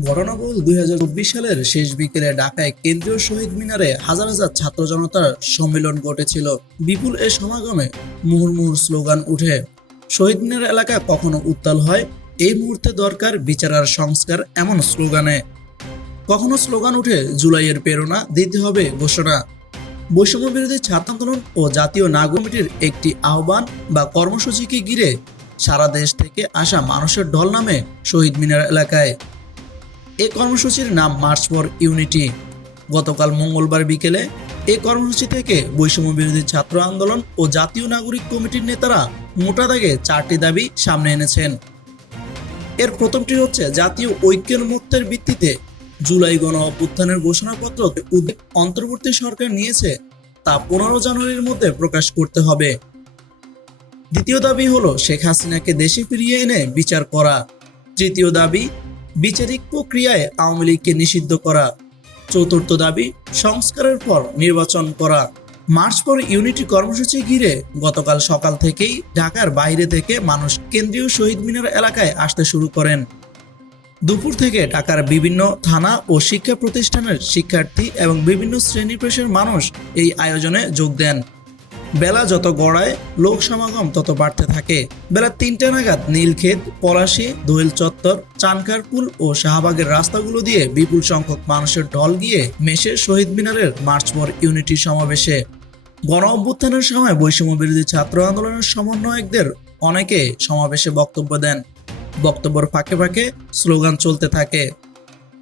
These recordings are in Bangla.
ঘটনাবহুল দু হাজার চব্বিশ সালের শেষ বিকেলে ঢাকায় কেন্দ্রীয় শহীদ মিনারে হাজার হাজার ছাত্র জনতার সম্মেলন ঘটেছিল। বিপুল এ সমাগমে মুহুর্মুহুর স্লোগান উঠে শহীদ মিনার এলাকা কখনো উত্তাল হয়, এই মুহূর্তে দরকার বিচার আর সংস্কার এমন স্লোগানে। কখনো স্লোগান উঠে জুলাইয়ের প্রেরণা দিতে হবে ঘোষণা। বৈষম্য বিরোধী ছাত্র আন্দোলন ও জাতীয় নাগরিক একটি আহ্বান বা কর্মসূচিকে ঘিরে সারা দেশ থেকে আসা মানুষের ঢল নামে শহীদ মিনার এলাকায়। এ কর্মসূচির নাম মার্চ ফর ইউনিটি। গতকাল মঙ্গলবার বিকেলে এই কর্মসূচি থেকে বৈষম্য বিরোধী ছাত্র আন্দোলন ও জাতীয় নাগরিক কমিটির নেতারা মোটা দাগে চারটি দাবি সামনে এনেছেন। এর প্রথমটি হচ্ছে জাতীয় ঐক্যের মত্যের ভিত্তিতে জুলাই গণ অভ্যুত্থানের ঘোষণাপত্র উদ্যোগ অন্তর্বর্তী সরকার নিয়েছে তা পনেরো জানুয়ারির মধ্যে প্রকাশ করতে হবে। দ্বিতীয় দাবি হলো শেখ হাসিনাকে দেশে ফিরিয়ে এনে বিচার করা। তৃতীয় দাবি বিচারিক প্রক্রিয়ায় আওয়ামী লীগকে নিষিদ্ধ করা। চতুর্থ দাবি, সংস্কারের পর নির্বাচন করা। মার্চ পর ইউনিটি কর্মসূচি ঘিরে গতকাল সকাল থেকেই ঢাকার বাইরে থেকে মানুষ কেন্দ্রীয় শহীদ মিনার এলাকায় আসতে শুরু করেন। দুপুর থেকে ঢাকার বিভিন্ন থানা ও শিক্ষা প্রতিষ্ঠানের শিক্ষার্থী এবং বিভিন্ন শ্রেণি পেশার মানুষ এই আয়োজনে যোগ দেন। বেলা যত গড়ায়, লোক সমাগম তত বাড়তে থাকে। বেলা তিনটে নাগাদ নীলক্ষেত, পলাশী, দোয়েল চত্বর, চানকারপুল ও শাহবাগের রাস্তাগুলো দিয়ে বিপুল সংখ্যক মানুষের ঢল গিয়ে মেশে শহীদ মিনারের মার্চ ফর ইউনিটি সমাবেশে। গণ অভ্যুত্থানের সময় বৈষম্য বিরোধী ছাত্র আন্দোলনের সমন্বয়কদের অনেকে সমাবেশে বক্তব্য দেন। বক্তব্যের ফাঁকে ফাঁকে স্লোগান চলতে থাকে।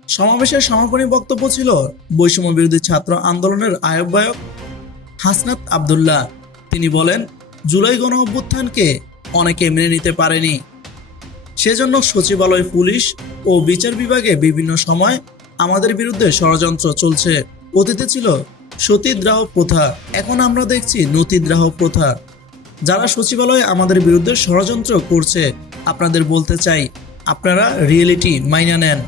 সমাবেশের সমাপনী বক্তব্য ছিল বৈষম্য বিরোধী ছাত্র আন্দোলনের আহ্বায়ক হাসনাত আবদুল্লাহ। তিনি বলেন, জুলাই গণ অভ্যুত্থানকে অনেকে মেনে নিতে পারেনি। সেজন্য সচিবালয়, পুলিশ ও বিচার বিভাগে বিভিন্ন সময় আমাদের বিরুদ্ধে ষড়যন্ত্র চলছে। অতীতে ছিল সতীদ্রাহ প্রথা, এখন আমরা দেখছি নতিদ্রাহ প্রথা। যারা সচিবালয়ে আমাদের বিরুদ্ধে ষড়যন্ত্র করছে, আপনাদের বলতে চাই, আপনারা রিয়েলিটি মাইনা নেন।